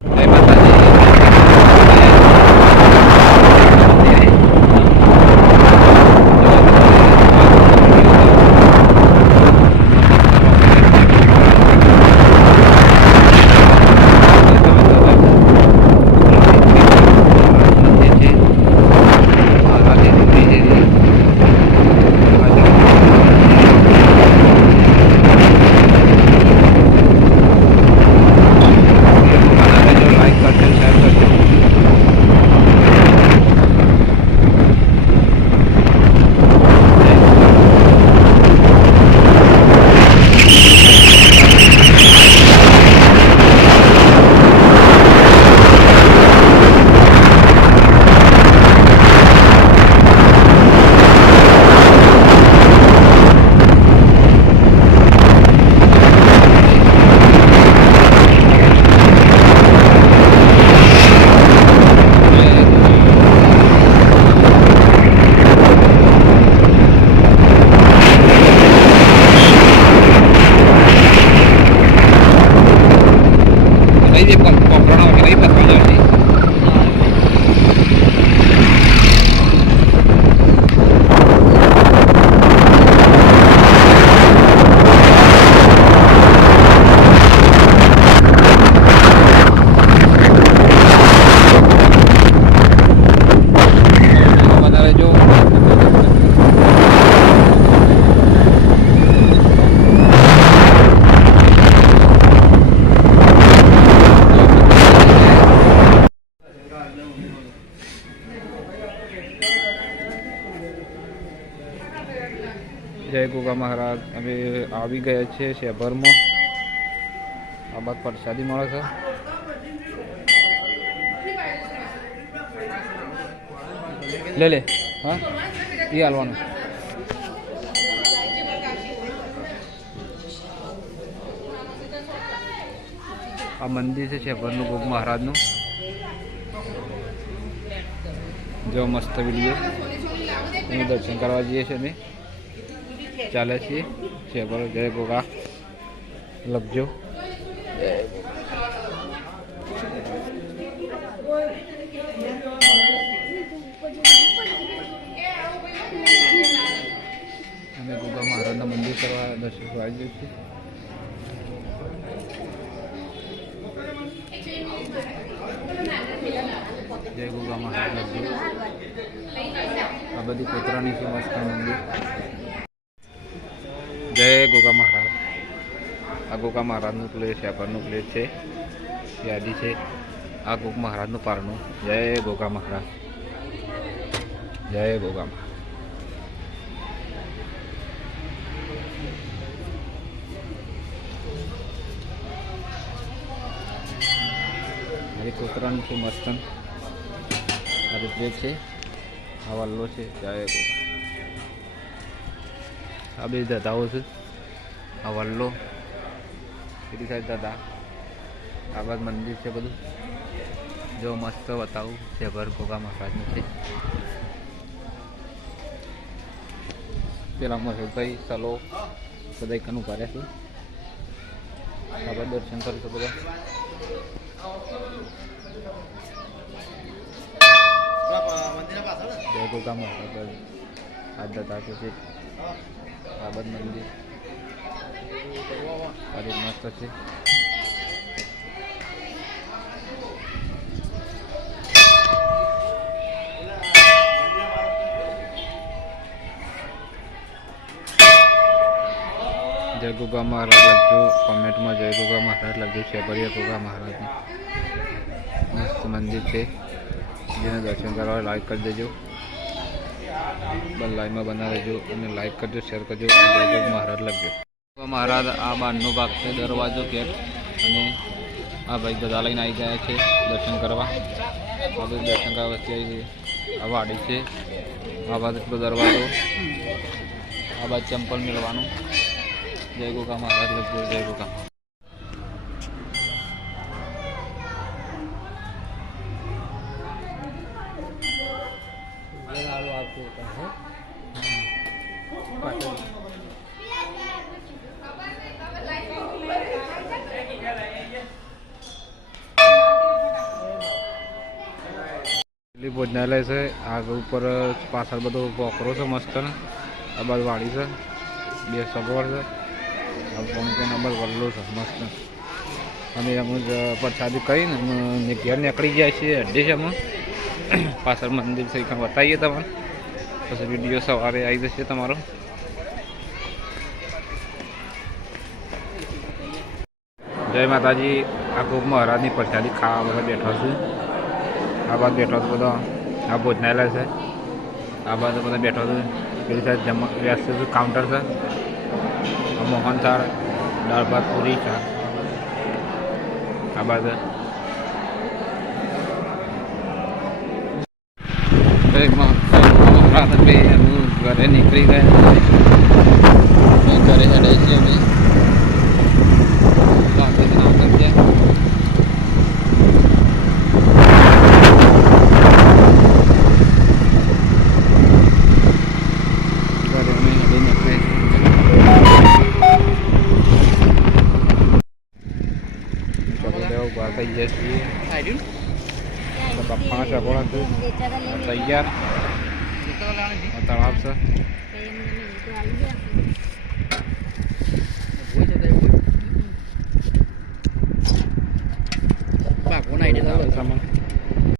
જય ไม่มีป જય ગોગા મહારાજ. અમે આવી ગયા છીએ શેભરમાં. આ બાદ પ્રસાદી મળે છે. લે લે. હા? એ હાલવાનું. આ મંદિર છે શેભરનું, ગોગ મહારાજનું. જો મસ્ત વીડિયો દર્શન કરવા જઈએ છીએ અમે. ચાલે છીએ શેભર જય ગોગા લખજો. અમે ગોગા મહારાજના મંદિર કરવા દર્શન કરવા જઈએ છીએ જય ગોગા મહારાજ આ બધી કોતરાની છે મસ્ત મંદિર. જય ગોગા મહારાજ. આ ગોગા મહારાજનું પ્લેસ શેપરનું પ્લેસ છે, યાદી છે. આ ગોગ મહારાજનું પારણું. જય ગોગા મહારાજ. જય ગોગા મહારાજ. મારી કોતરાનું છે મસ્તન. આ પ્લેસ છે. આ છે. જય ગોગા આ બે દાદાઓ છે આ વલ્લો પેલી સાઈડ દાદા આ બાદ મંદિર છે બધું જો મસ્ત બતાવું ભર ગોગા મહારાજનું છે પેલા મહેશભાઈ સલો બધા કનું કરે છે આ બાદ દર્શન કરીશું બધા જય ગોગા મહારાજ આ દાદા છે આ મંદિર. આ મસ્ત છે. જય ગુગા મહારાજ લખજો, કોમેન્ટમાં જય ગુગા મહારાજ લખજો શેબરિયા ગુગા મહારાજનું. મસ્ત મંદિર છે. જેને દર્શન કરવા લાઈક કરી દેજો. લાઈવમાં બના રહેજો અને લાઈક કરજો શેર કરજો. મહારાજ લખજો મહારાજ, આ બારનો ભાગ છે, દરવાજો ગેટ અને આ ભાઈ બધા લઈને આવી ગયા છે દર્શન કરવા. આ બધું દર્શન કરવા આવી આ વાડી છે. આ બાજુ દરવાજો. આ બાજુ ચંપલ મેળવાનું. જય ગોકા મહારાજ લખજો જય ગોગા. ભોજનાલય છે. આગળ ઉપર પાછળ બધો બોકરો છે, મસ્ત આ બાજુ વાડી છે. બે સગવડ છે. આ પંખો નંબર વલ્લો છે, મસ્ત અમે જ પ્રસાદી કરીને અમે ઘેર નીકળી ગયા છીએ અડ્ડે છે અમે પાછળ મંદિર છે ત્યાં બતાવીએ તમને. પછી વીડિયો સવારે આવી જશે તમારો. જય માતાજી. આ ખૂબ મહારાજની પ્રસાદી ખાવા બધા બેઠો છું. આ બાજુ બેઠો હતો બધો. આ ભોજનાલય છે. આ બાજુ બધા બેઠો હતો. પેલી સાઈડ જમા વ્યસ્ત હતું કાઉન્ટર છે. મોહન થાળ, દાળ ભાત, પૂરી શાક આ બાજુ. ઘરે નીકળી ગયા. ઘરે હેડે છે અમે બાકી ના કરજે ઘરે અમે હેડે નીકળે બધા ઊભા થઈ ગયા. છીએ પપ્પાના સગવડ હતું તૈયાર. તળાવ છે.